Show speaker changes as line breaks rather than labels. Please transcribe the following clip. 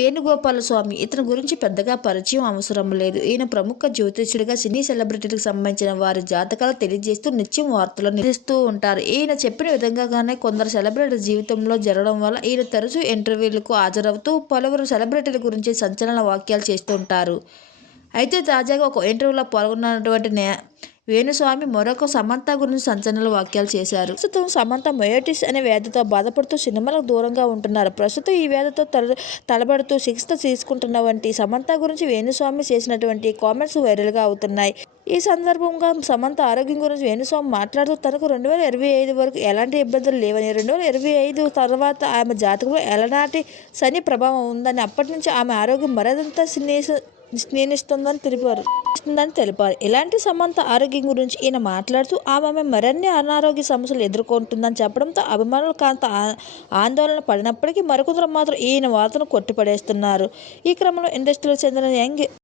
వేణుగోపాల స్వామి ఇతని గురించి పెద్దగా పరిచయం అవసరం లేదు. ఈయన ప్రముఖ జ్యోతిష్యుడిగా సినీ సెలబ్రిటీలకు సంబంధించిన వారి జాతకాలు తెలియజేస్తూ నిత్యం వార్తలు నిలుస్తూ ఉంటారు. ఈయన చెప్పిన విధంగానే కొందరు సెలబ్రిటీ జీవితంలో జరగడం వల్ల ఈయన తరచూ ఇంటర్వ్యూలకు హాజరవుతూ పలువురు సెలబ్రిటీల గురించి సంచలన వాక్యాలు చేస్తూ ఉంటారు. అయితే తాజాగా ఒక ఇంటర్వ్యూలో పాల్గొన్నటువంటి నే వేణుస్వామి మరొక సమంత గురించి సంచలన వ్యాఖ్యలు చేశారు. ప్రస్తుతం సమంత మయోటిస్ అనే వ్యాధితో బాధపడుతూ సినిమాలకు దూరంగా ఉంటున్నారు. ప్రస్తుతం ఈ వ్యాధితో తల తలబడుతూ చికిత్స తీసుకుంటున్న వంటి సమంత గురించి వేణుస్వామి చేసినటువంటి కామెంట్స్ వైరల్గా అవుతున్నాయి. ఈ సందర్భంగా సమంత ఆరోగ్యం గురించి వేణుస్వామి మాట్లాడుతూ తనకు రెండు వేల ఇరవై ఐదు వరకు ఎలాంటి ఇబ్బందులు లేవని రెండు వేల ఇరవై ఐదు తర్వాత ఆమె జాతకంలో ఎలాంటి శని ప్రభావం ఉందని అప్పటి నుంచి ఆమె ఆరోగ్యం మరింత స్నేహ స్నేహిస్తుందని తెలిపారు. ఇస్తుందని తెలిపారు. ఇలాంటి సమంత ఆరోగ్యం గురించి ఈయన మాట్లాడుతూ ఆమె మరిన్ని అనారోగ్య సమస్యలు ఎదుర్కొంటుందని చెప్పడంతో అభిమానులు కాంత ఆ- ఆందోళన పడినప్పటికీ మరికొందరు మాత్రం ఈయన వార్తను కొట్టిపడేస్తున్నారు. ఈ క్రమంలో ఇండస్ట్రీలో చెందిన యంగ్